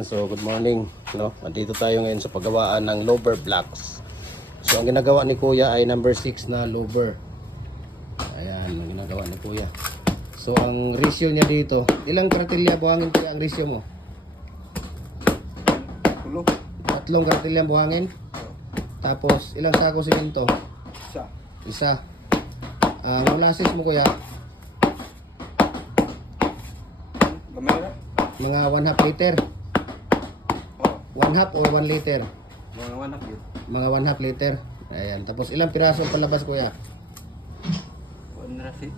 So good morning, no? Nandito tayo ngayon sa paggawaan ng lower blocks. So ang ginagawa ni Kuya ay number 6 na lower. Ayan, ang ginagawa ni Kuya. So ang ratio niya dito, ilang kartilya buhangin Kuya ang ratio mo? 3 kartilya buhangin. Tapos ilang sako simento? Isa. Ang molasses mo Kuya? Mga 1/2 liter. 1/2 o 1 liter? Mga 1/2 yun. Mga 1/2 liter. Ayan. Tapos ilang piraso palabas Kuya? 60.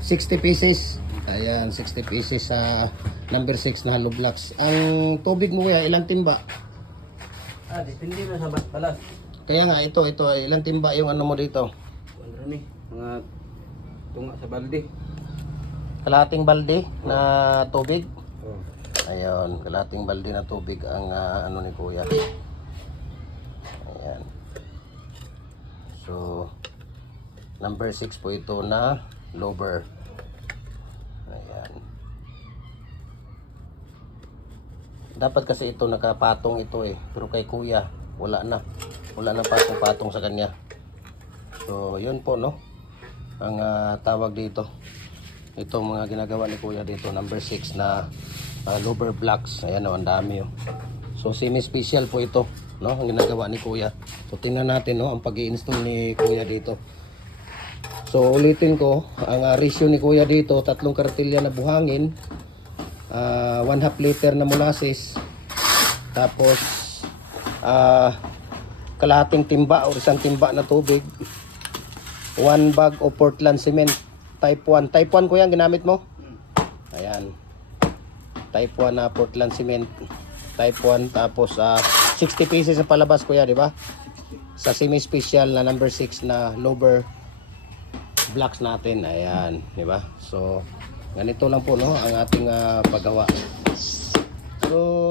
60 pieces. Ayan, 60 pieces sa number 6 na hollow blocks. Ang tubig mo Kuya, ilang timba? Depende na sa balas. Kaya nga, ito, ilang timba yung ano mo dito? Mga tunga sa balde. Kalahating balde na tubig. Oh. Ayun, kalahating balde na tubig ang ano ni Kuya. Ayan. So, number 6 po ito na lower. Ayan. Dapat kasi ito nakapatong ito eh. Pero kay Kuya, wala na. Wala na patong-patong sa kanya. So, yun po no. Ang tawag dito. Ito mga ginagawa ni Kuya dito, number 6 na lower blocks. Ayan o, ang dami o. So semi-special po ito, no? Ang ginagawa ni Kuya. So tingnan natin no, ang pag-i-install ni Kuya dito. So ulitin ko, ang ratio ni Kuya dito, 3 kartilya na buhangin, 1/2 liter na molasses, tapos kalahating timba o isang timba na tubig, 1 bag o Portland cement. Type 1. Type 1 Kuya ang ginamit mo? Ayan. Type 1 na Portland cement. Type 1 tapos 60 pieces sa palabas Kuya, di ba? Sa semi-special na number 6 na lower blocks natin. Ayan, di ba? So, ganito lang po no ang ating paggawa. So,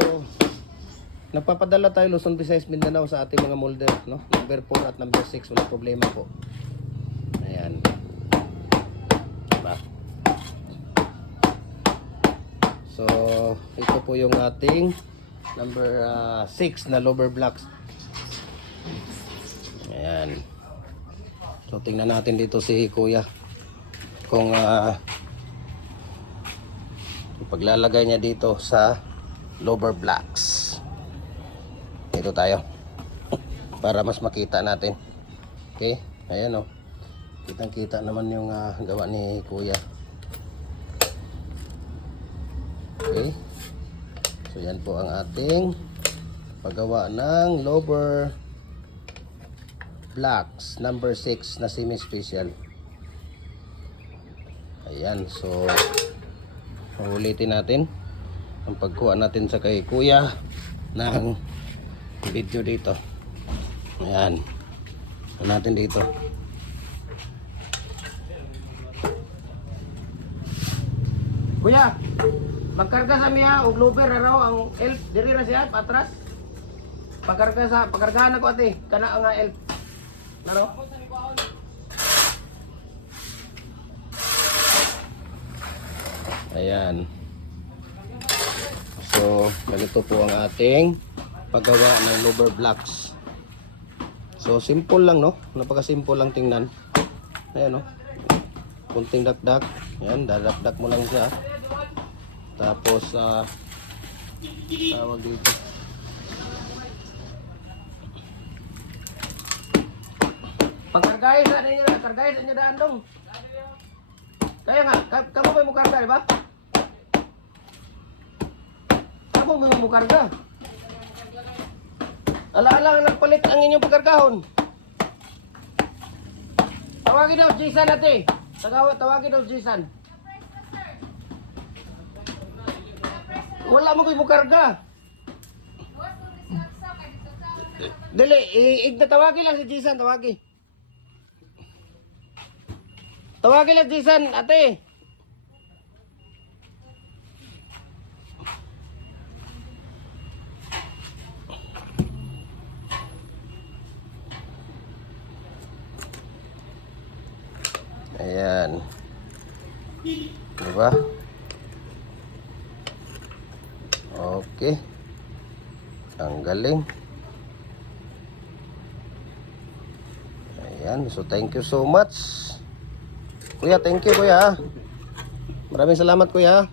nagpapadala tayo Luzon, Visayas, Mindanao sa ating mga molder, no? Number 4 at number 6, wala problema po. Ayan. So, ito po yung ating number 6 na lower blocks. Ayan. So, tingnan natin dito si Kuya kung paglalagay niya dito sa lower blocks. Dito tayo para mas makita natin. Okay? Ayan o. Kitang-kita naman yung gawa ni Kuya. Okay. So yan po ang ating paggawa ng lower blocks number 6 na semi-special. Ayan. So ulitin natin ang pagkuha natin sa kay Kuya ng video dito. Ayan. Natin dito. Kuya, magkarga sa miya og lower raw ang elf diri ra siya patras. Pakargahan ako ate kana ang elf. Naro? Ayan. So, ganito po ang ating paggawa ng lower blocks. So, simple lang no? Napaka-simple lang tingnan. Ayan no. Kunting dakdak. Ayan, dadakdak mo lang siya. Tapos tawag dito. Pagkargay sa inyo daan dong. Kaya nga, kamu ba mo karga, di ba? Kamu ba mo karga? Ala-ala nagpalit ang inyong pagkargahon. Tawagin daw Jason ate. Tawagin daw Jason. Wala mo kayo karga. Dili, tawagin lang si Jason, tawagin. Tawagin lang Jason, ate. Ayan. Diba? Okay. Ang galing. Ayan. So, thank you so much. Kuya, thank you, kuya. Maraming salamat, kuya.